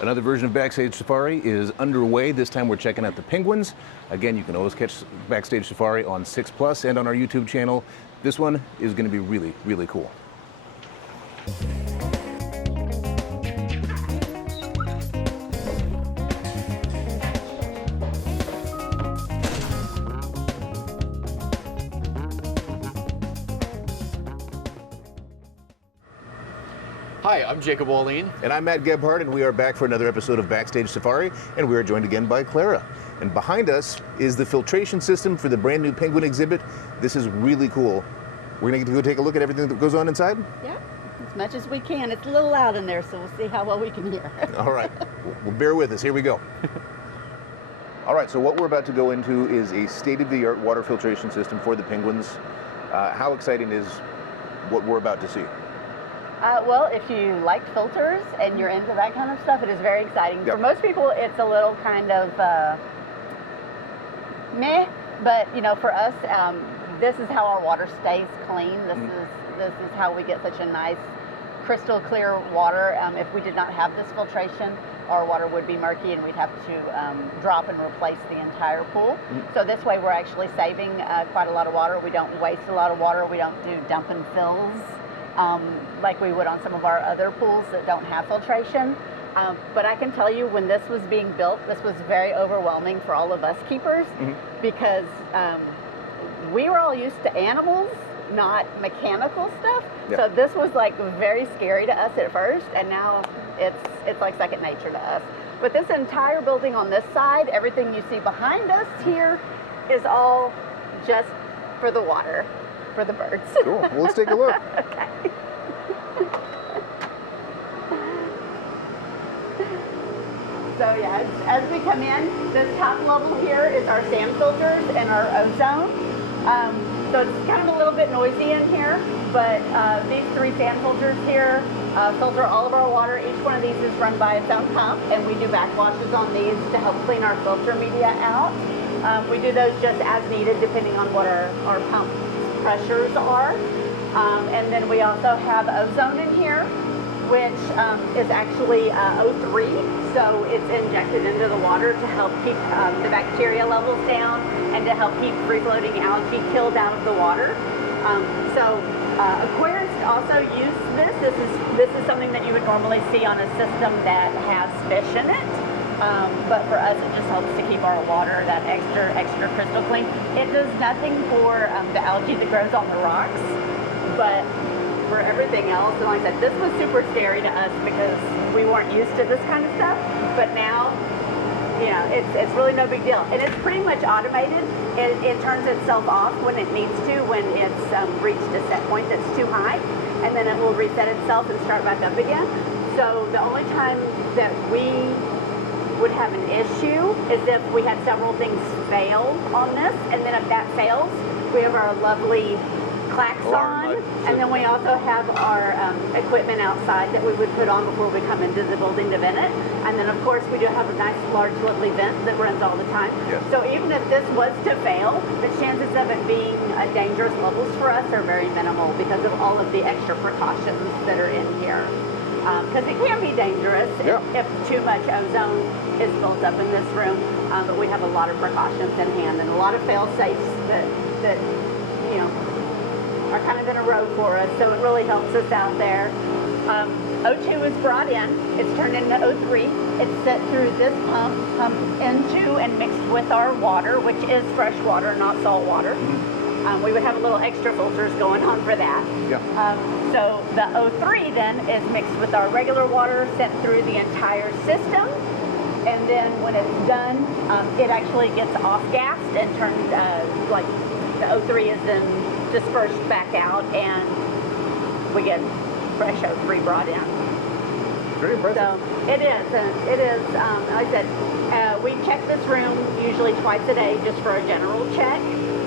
Another version of Backstage Safari is underway. This time we're checking out the penguins. Again, you can always catch Backstage Safari on 6 Plus and on our YouTube channel. This one is going to be really, really cool. Hi, I'm Jacob Wallin. And I'm Matt Gebhardt, and we are back for another episode of Backstage Safari, and we are joined again by Clara. And behind us is the filtration system for the brand new penguin exhibit. This is really cool. We're going to get to go take a look at everything that goes on inside? Yeah, as much as we can. It's a little loud in there, so we'll see how well we can hear. All right, well, bear with us. Here we go. All right, so what we're about to go into is a state-of-the-art water filtration system for the penguins. How exciting is what we're about to see? Well, if you like filters and you're into that kind of stuff, it is very exciting. Yep. For most people, it's a little kind of meh, but you know, for us, this is how our water stays clean. This is how we get such a nice, crystal clear water. If we did not have this filtration, our water would be murky and we'd have to drop and replace the entire pool. So this way, we're actually saving quite a lot of water. We don't waste a lot of water. We don't do dump and fills. Like we would on some of our other pools that don't have filtration. But I can tell you, when this was being built, this was very overwhelming for all of us keepers because we were all used to animals, not mechanical stuff. Yep. So this was like very scary to us at first, and now it's like second nature to us. But this entire building on this side, everything you see behind us here, is all just for the water. For the birds. Cool. Well, let's take a look. Okay. So yeah, as we come in, this top level here is our sand filters and our ozone. So it's kind of a little bit noisy in here, but these 3 sand filters here filter all of our water. Each one of these is run by its own pump, and we do backwashes on these to help clean our filter media out. We do those just as needed, depending on what our pump pressures are. And then we also have ozone in here, which is actually O3, so it's injected into the water to help keep the bacteria levels down and to help keep free-floating algae killed out of the water. So aquarists also use this. This is something that you would normally see on a system that has fish in it. But for us, it just helps to keep our water that extra crystal clean. It does nothing for the algae that grows on the rocks, but for everything else, and like I said, this was super scary to us because we weren't used to this kind of stuff. But now, you know, it's really no big deal, and it's pretty much automated. It turns itself off when it needs to, when it's reached a set point that's too high, and then it will reset itself and start back up again. So the only time that we would have an issue is if we had several things fail on this, and then if that fails, we have our lovely klaxon, and then we also have our equipment outside that we would put on before we come into the building to vent it. And then of course we do have a nice large lovely vent that runs all the time. Yes. So even if this was to fail, the chances of it being dangerous levels for us are very minimal because of all of the extra precautions that are in here. Because it can be dangerous if too much ozone is built up in this room, but we have a lot of precautions in hand and a lot of fail-safes that you know are kind of in a row for us, so it really helps us out there. O2 is brought in, it's turned into O3, it's set through this pump into and mixed with our water, which is fresh water, not salt water. We would have a little extra filters going on for that. So the O3 then is mixed with our regular water, sent through the entire system, and then when it's done, it actually gets off-gassed and turned, like the O3 is then dispersed back out, and we get fresh O3 brought in. Very impressive. So it is, like I said, we check this room usually twice a day just for a general check.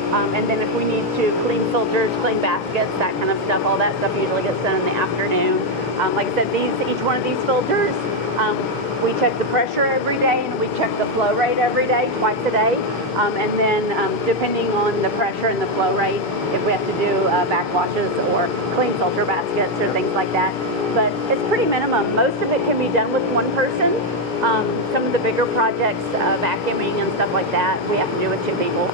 And then if we need to clean filters, clean baskets, that kind of stuff, all that stuff usually gets done in the afternoon. Like I said, each one of these filters, we check the pressure every day and we check the flow rate every day, twice a day. And then depending on the pressure and the flow rate, if we have to do backwashes or clean filter baskets or things like that, but it's pretty minimum. Most of it can be done with one person. Some of the bigger projects, vacuuming and stuff like that, we have to do with 2 people.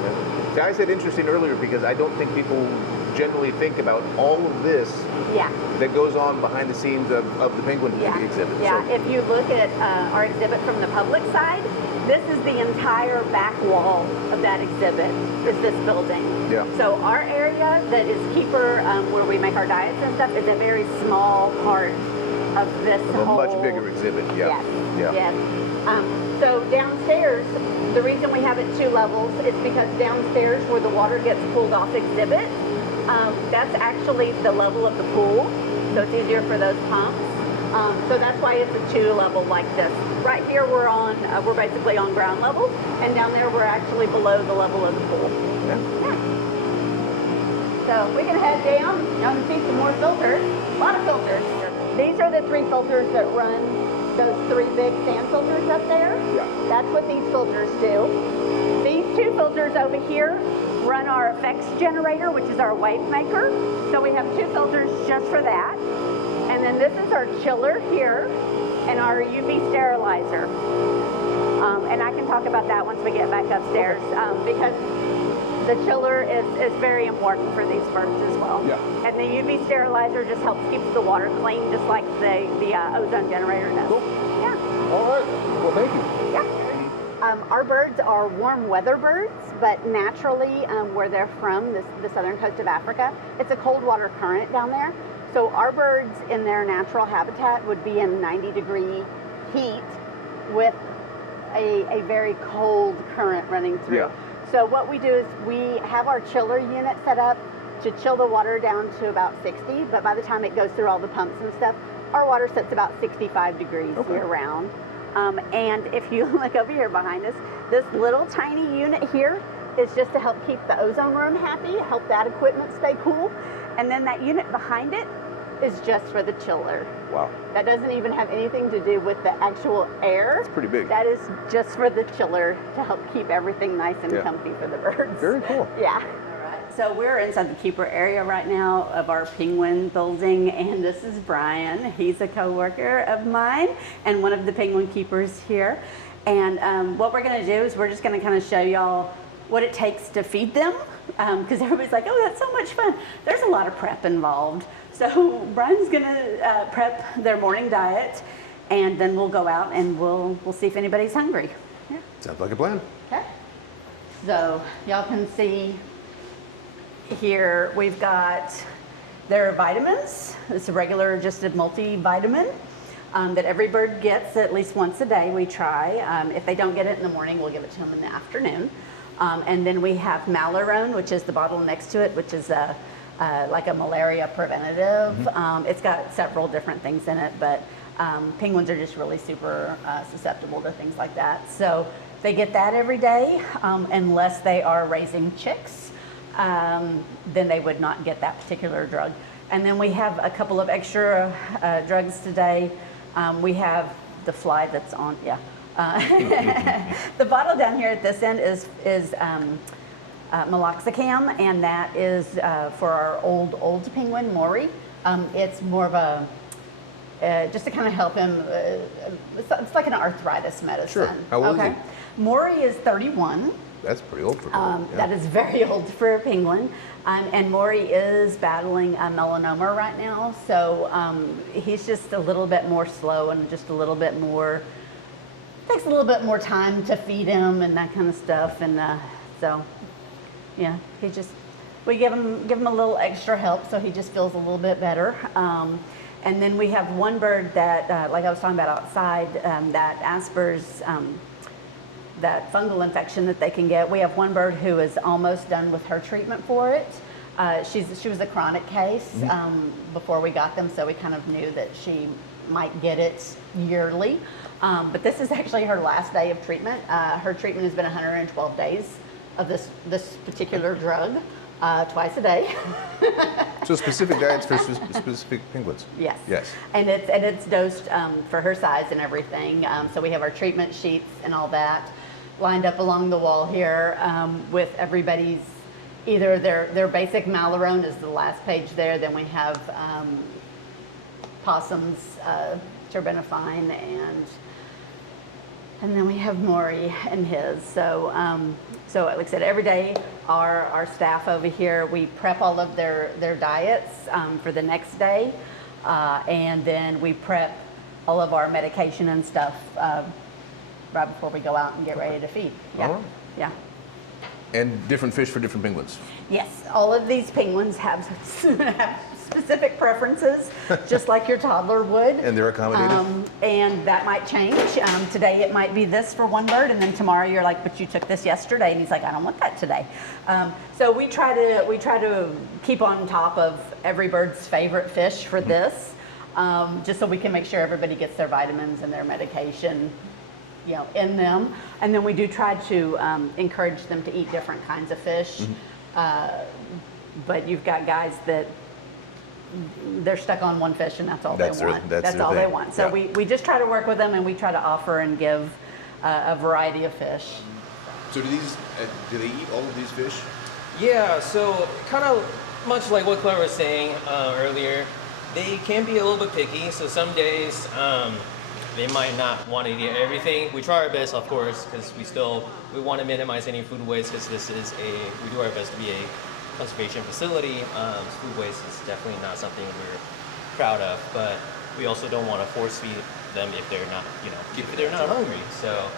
See, I said interesting earlier because I don't think people generally think about all of this that goes on behind the scenes of the penguin exhibit. Yeah, So, if you look at our exhibit from the public side, this is the entire back wall of that exhibit, is this building. Yeah. So our area that is keeper, where we make our diets and stuff, is a very small part of this a whole... much bigger exhibit, Yes, yes. So downstairs, the reason we have it 2 levels is because downstairs where the water gets pulled off exhibit, that's actually the level of the pool, so it's easier for those pumps. So that's why it's a 2 level like this. Right here we're basically on ground level, and down there we're actually below the level of the pool. Yeah. So we can head down. Y'all can see some more filters. A lot of filters. These are the 3 filters that run those 3 big sand filters up there. Yeah. That's what these filters do. These 2 filters over here run our effects generator, which is our wave maker. So we have 2 filters just for that. And then this is our chiller here and our UV sterilizer. And I can talk about that once we get back upstairs because the chiller is very important for these birds as well. Yeah. And the UV sterilizer just helps keep the water clean, just like the ozone generator does. Cool. Yeah. All right. Well, thank you. Yeah. Our birds are warm weather birds, but naturally where they're from, the southern coast of Africa, it's a cold water current down there. So our birds in their natural habitat would be in 90-degree heat with a very cold current running through. Yeah. So what we do is we have our chiller unit set up to chill the water down to about 60, but by the time it goes through all the pumps and stuff, our water sits about 65 degrees year round. And if you look over here behind us, this little tiny unit here is just to help keep the ozone room happy, help that equipment stay cool. And then that unit behind it is just for the chiller. Wow. That doesn't even have anything to do with the actual air. It's pretty big. That is just for the chiller to help keep everything nice and comfy for the birds. Very cool. Yeah. All right. So we're inside the keeper area right now of our penguin building, and this is Brian. He's a co-worker of mine and one of the penguin keepers here. And what we're going to do is we're just going to kind of show y'all what it takes to feed them, because everybody's like, oh, that's so much fun. There's a lot of prep involved. So Brian's gonna prep their morning diet, and then we'll go out and we'll see if anybody's hungry. Yeah. Sounds like a plan. Okay. So y'all can see here we've got their vitamins. It's a regular, just a multivitamin that every bird gets at least once a day. We try. If they don't get it in the morning, we'll give it to them in the afternoon. And then we have Malarone, which is the bottle next to it, which is like a malaria preventative. It's got several different things in it, but penguins are just really super susceptible to things like that. So they get that every day, unless they are raising chicks, then they would not get that particular drug. And then we have a couple of extra drugs today. We have the fly that's on, the bottle down here at this end is meloxicam, and that is for our old penguin, Maury. It's more of a, just to kind of help him, it's like an arthritis medicine. Sure. How old is he? Maury is 31. That's pretty old for a penguin. That is very old for a penguin. And Maury is battling melanoma right now, so he's just a little bit more slow and just a little bit more, takes a little bit more time to feed him and that kind of stuff. And so, yeah, we give him a little extra help, so he just feels a little bit better. And then we have one bird that, like I was talking about outside, that Asper's, that fungal infection that they can get. We have one bird who is almost done with her treatment for it. She was a chronic case before we got them, so we kind of knew that she might get it yearly. But this is actually her last day of treatment. Her treatment has been 112 days of this particular drug, twice a day. So specific diets for specific penguins? Yes. Yes. And it's dosed for her size and everything. So we have our treatment sheets and all that lined up along the wall here with everybody's, either their basic Malarone is the last page there, then we have Possum's terbinafine, and then we have Maury and his. So, so like I said, every day our staff over here, we prep all of their diets for the next day, and then we prep all of our medication and stuff right before we go out and get ready to feed. Yeah, All right. yeah. And different fish for different penguins. Yes, all of these penguins have specific preferences, just like your toddler would. And they're accommodated. And that might change. Today it might be this for one bird, and then tomorrow you're like, but you took this yesterday, and he's like, I don't want that today. So we try to keep on top of every bird's favorite fish for this, just so we can make sure everybody gets their vitamins and their medication, in them. And then we do try to encourage them to eat different kinds of fish. But you've got guys that they're stuck on one fish and that's all they want. That's all they want. So we just try to work with them, and we try to offer and give a variety of fish. So do they eat all of these fish? Yeah, so kind of much like what Claire was saying earlier, they can be a little bit picky. So some days they might not want to eat everything. We try our best, of course, because we want to minimize any food waste, because we do our best to be a conservation facility. Food waste is definitely not something we're proud of, but we also don't want to force feed them if they're not, if they're not hungry. So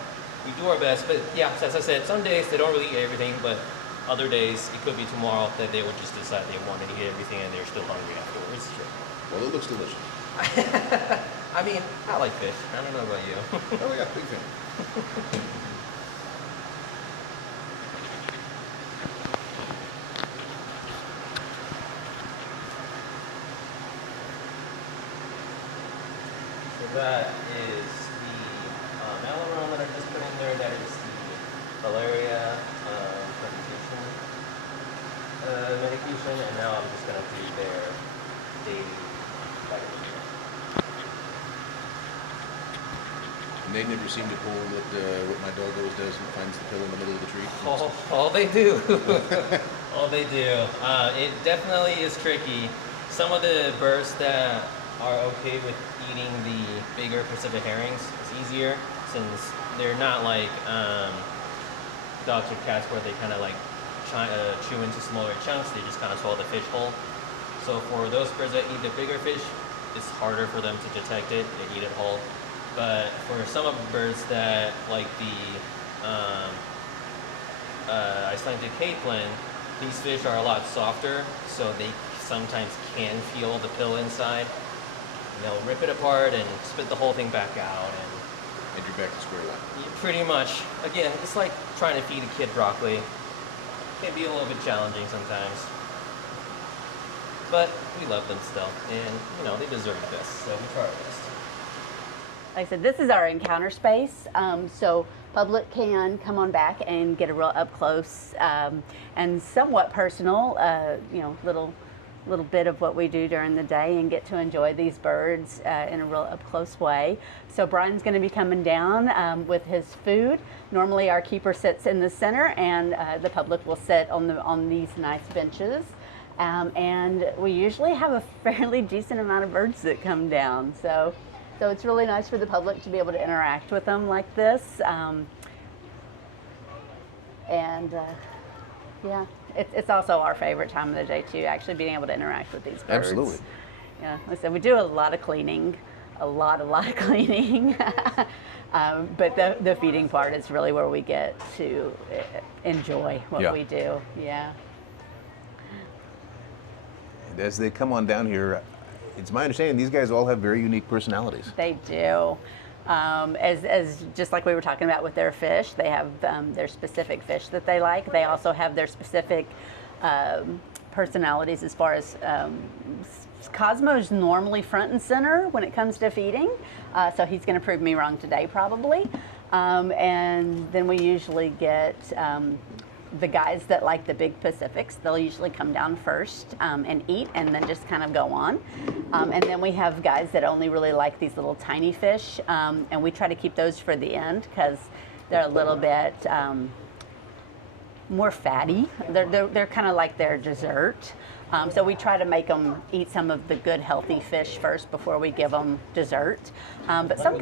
we do our best, but yeah, as I said, some days they don't really eat everything, but other days it could be tomorrow that they would just decide they want to eat everything and they're still hungry afterwards. Well, it looks delicious. I mean, I like fish. I don't know about you. Oh yeah, big fan. That is the aileron that I just put in there. That is the malaria medication, and now I'm just gonna do their daily vitamin. And they never seem to pull what my dog always does and finds the pill in the middle of the tree. All they do. All they do. It definitely is tricky. Some of the birds that are okay with eating the bigger Pacific herrings, it's easier since they're not like dogs or cats where they kind of like chew into smaller chunks. They just kind of swallow the fish whole. So for those birds that eat the bigger fish, it's harder for them to detect it. They eat it whole. But for some of the birds that like the Icelandic capelin, these fish are a lot softer, so they sometimes can feel the pill inside. And they'll rip it apart and spit the whole thing back out, And you're back to square one. pretty much. Again, it's like trying to feed a kid broccoli. It can be a little bit challenging sometimes, but we love them still, and they deserve the best, so we try our best. Like I said, this is our encounter space, so public can come on back and get a real up close and somewhat personal, little bit of what we do during the day, and get to enjoy these birds in a real up close way. So Brian's going to be coming down with his food. Normally our keeper sits in the center, and the public will sit on these nice benches. And we usually have a fairly decent amount of birds that come down. So it's really nice for the public to be able to interact with them like this. Yeah, it's also our favorite time of the day too, actually being able to interact with these birds. Absolutely. Yeah, listen, we do a lot of cleaning, a lot of cleaning. But the feeding part is really where we get to enjoy what we do. Yeah. And as they come on down here, it's my understanding these guys all have very unique personalities. They do. As just like we were talking about with their fish, they have their specific fish that they like. They also have their specific personalities as far as Cosmo's normally front and center when it comes to feeding, so he's going to prove me wrong today probably. And then we usually get the guys that like the big Pacifics. They'll usually come down first and eat, and then just kind of go on. And then we have guys that only really like these little tiny fish, and we try to keep those for the end because they're a little bit more fatty. They're kind of like their dessert. So we try to make them eat some of the good, healthy fish first before we give them dessert. But some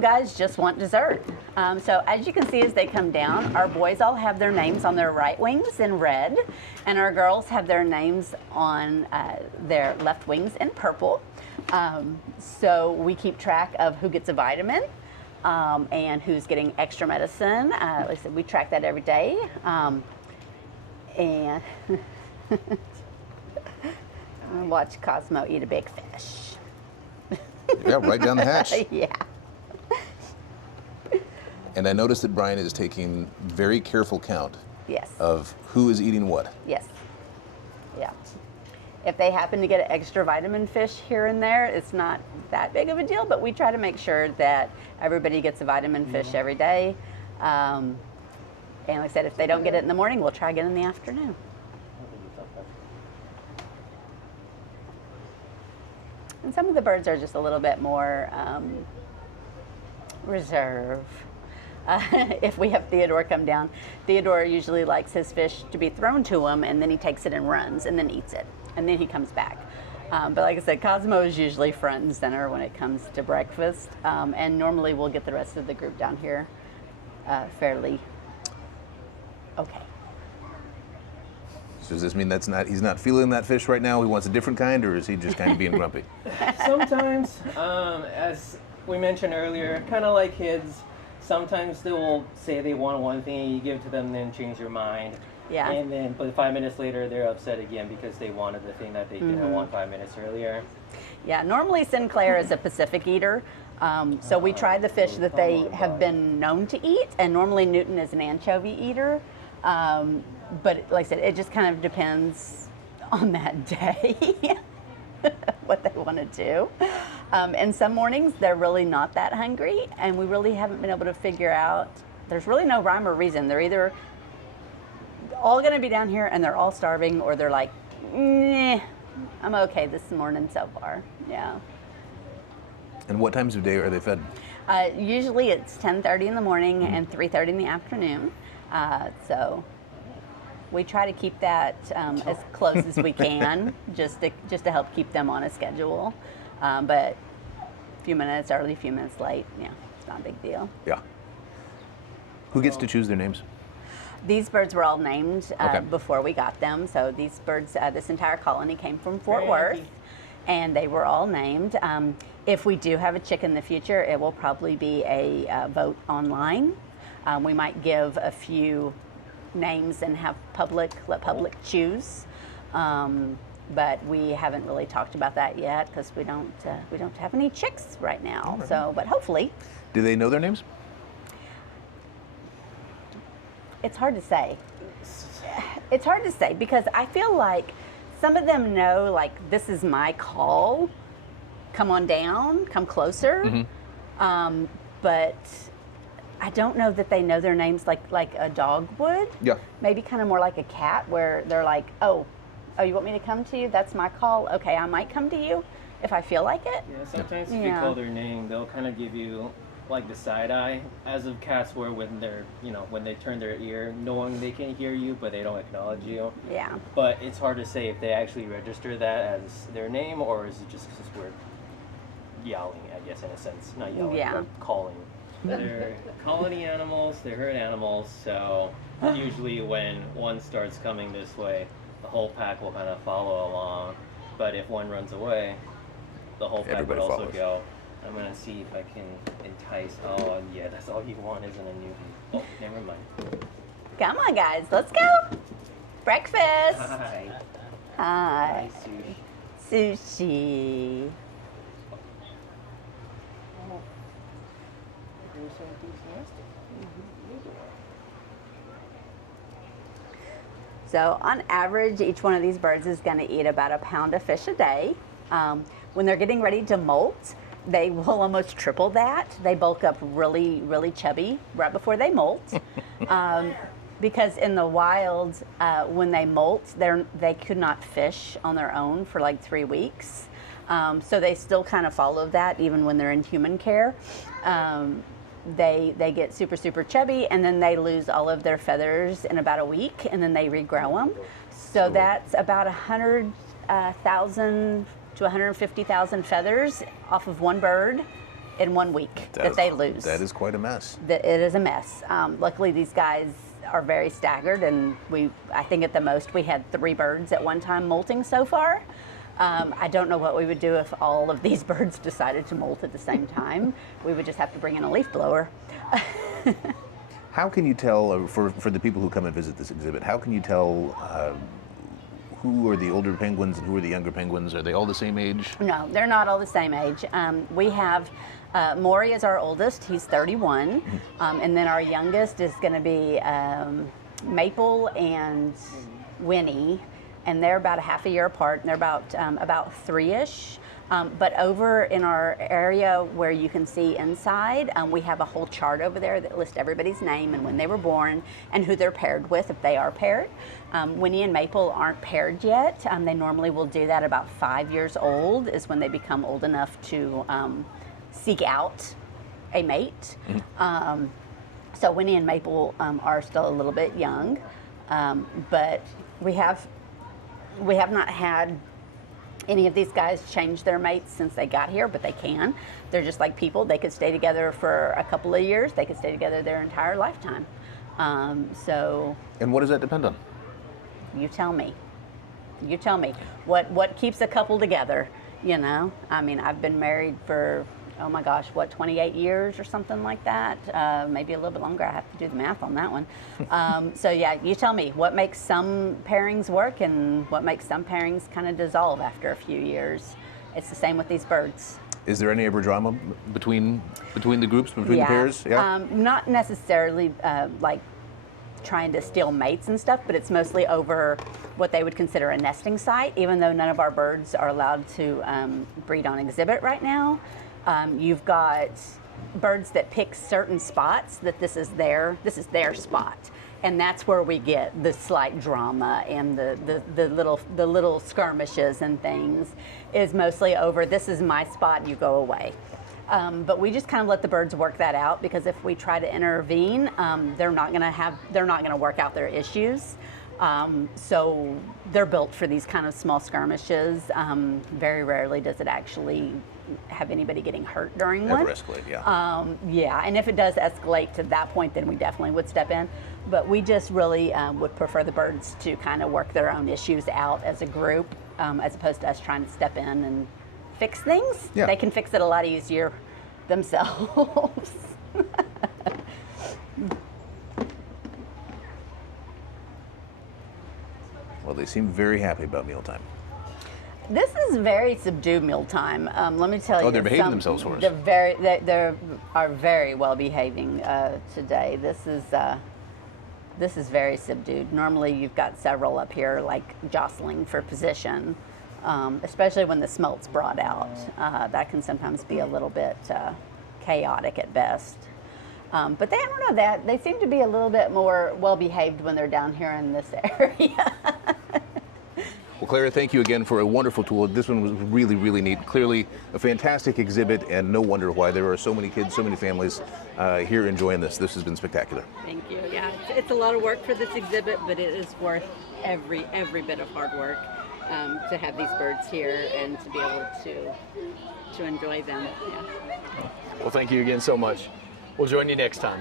guys just want dessert. So as you can see as they come down, our boys all have their names on their right wings in red, and our girls have their names on their left wings in purple. So we keep track of who gets a vitamin and who's getting extra medicine. Like I said, we track that every day. And watch Cosmo eat a big fish. Yeah, right down the hatch. Yeah. And I noticed that Brian is taking very careful count Yes. of who is eating what. Yes. Yeah. If they happen to get an extra vitamin fish here and there, it's not that big of a deal, but we try to make sure that everybody gets a vitamin fish every day. And like I said, if they don't get it in the morning, we'll try again in the afternoon. And some of the birds are just a little bit more reserved. If we have Theodore come down, Theodore usually likes his fish to be thrown to him, and then he takes it and runs and then eats it, and then he comes back. But like I said, Cosmo is usually front and center when it comes to breakfast, and normally we'll get the rest of the group down here fairly okay. So does this mean he's not feeling that fish right now? He wants a different kind, or is he just kind of being grumpy? Sometimes, as we mentioned earlier, kind of like kids, sometimes they will say they want one thing, you give it to them, then change your mind. Yeah. And then, but 5 minutes later, they're upset again because they wanted the thing that they didn't want 5 minutes earlier. Yeah, normally Sinclair is a Pacific eater, so we try the fish that they have been known to eat, and normally Newton is an anchovy eater. But like I said, it just kind of depends on that day what they want to do. And some mornings they're really not that hungry, and we really haven't been able to figure out, there's really no rhyme or reason. They're either all going to be down here and they're all starving, or they're like, nah, I'm okay this morning so far. Yeah. And what times of day are they fed? Usually it's 10:30 in the morning and 3:30 in the afternoon. So we try to keep that as close as we can, just to help keep them on a schedule. But a few minutes early, a few minutes late, yeah, it's not a big deal. Yeah. Who gets to choose their names? These birds were all named Okay. before we got them. So these birds, this entire colony came from Fort Very Worth, happy. and they were all named. If we do have a chick in the future, it will probably be a vote online. We might give a few names and have let public choose. But we haven't really talked about that yet because we don't have any chicks right now. Right. So, but hopefully. Do they know their names? It's hard to say. It's hard to say because I feel like some of them know, like, this is my call. Come on down, come closer. Mm-hmm. But I don't know that they know their names like a dog would. Yeah. Maybe kind of more like a cat, where they're like, oh, you want me to come to you? That's my call. Okay, I might come to you if I feel like it. Yeah, sometimes if you Yeah. call their name, they'll kind of give you like the side eye, as of cats where when they're, when they turn their ear, knowing they can hear you, but they don't acknowledge you. Yeah. But it's hard to say if they actually register that as their name, or is it just because we're yowling, I guess, in a sense. Not yelling, Yeah. but calling. They're colony animals, they're herd animals, so usually when one starts coming this way, the whole pack will kind of follow along. But if one runs away, the whole pack Everybody would also follows. go. I'm going to see if I can entice. Oh, yeah, that's all you want, isn't a newbie. Oh, never mind. Come on, guys, let's go. Breakfast. Hi. Hi. Hi, Sushi. Sushi. You're so enthusiastic. So on average, each one of these birds is going to eat about a pound of fish a day. When they're getting ready to molt, they will almost triple that. They bulk up really, really chubby right before they molt. Because in the wild, when they molt, they could not fish on their own for like 3 weeks. So they still kind of follow that even when they're in human care. They get super, super chubby, and then they lose all of their feathers in about a week, and then they regrow them. So that's about 100,000 to 150,000 feathers off of one bird in 1 week that they lose. That is quite a mess. It is a mess. Luckily, these guys are very staggered, and I think at the most we had 3 birds at one time molting so far. I don't know what we would do if all of these birds decided to molt at the same time. We would just have to bring in a leaf blower. How can you tell, for the people who come and visit this exhibit, how can you tell who are the older penguins and who are the younger penguins? Are they all the same age? No, they're not all the same age. We have Maury is our oldest. He's 31. And then our youngest is going to be Maple and Winnie. And they're about a half a year apart. And they're about 3-ish. But over in our area where you can see inside, we have a whole chart over there that lists everybody's name and when they were born and who they're paired with if they are paired. Winnie and Maple aren't paired yet. They normally will do that about 5 years old is when they become old enough to seek out a mate. So Winnie and Maple are still a little bit young, but we have not had any of these guys change their mates since they got here, but they can. They're just like people. They could stay together for a couple of years. They could stay together their entire lifetime. And what does that depend on? You tell me. You tell me. What keeps a couple together, you know? I mean, I've been married for, oh my gosh, 28 years or something like that? Maybe a little bit longer. I have to do the math on that one. So yeah, you tell me what makes some pairings work and what makes some pairings kind of dissolve after a few years. It's the same with these birds. Is there any ever drama between the groups, between the pairs? Yeah. Not necessarily like trying to steal mates and stuff, but it's mostly over what they would consider a nesting site, even though none of our birds are allowed to breed on exhibit right now. You've got birds that pick certain spots that this is their spot, and that's where we get the slight drama and the little skirmishes and things. Is mostly over this is my spot, you go away. But we just kind of let the birds work that out because if we try to intervene, they're not going to work out their issues. So they're built for these kind of small skirmishes. Very rarely does it actually have anybody getting hurt during one. Never escalate, yeah. Yeah, and if it does escalate to that point, then we definitely would step in. But we just really would prefer the birds to kind of work their own issues out as a group, as opposed to us trying to step in and fix things. Yeah. They can fix it a lot easier themselves. Well, they seem very happy about mealtime. This is very subdued mealtime. Let me tell you. Oh, they're behaving themselves for us. They are very well behaving today. This is very subdued. Normally, you've got several up here like jostling for position, especially when the smelt's brought out. That can sometimes be a little bit chaotic at best. But I don't know that they seem to be a little bit more well behaved when they're down here in this area. Well, Clara, thank you again for a wonderful tour. This one was really, really neat. Clearly a fantastic exhibit, and no wonder why there are so many kids, so many families here enjoying this. This has been spectacular. Thank you. Yeah, it's a lot of work for this exhibit, but it is worth every bit of hard work to have these birds here and to be able to enjoy them. Yeah. Well, thank you again so much. We'll join you next time.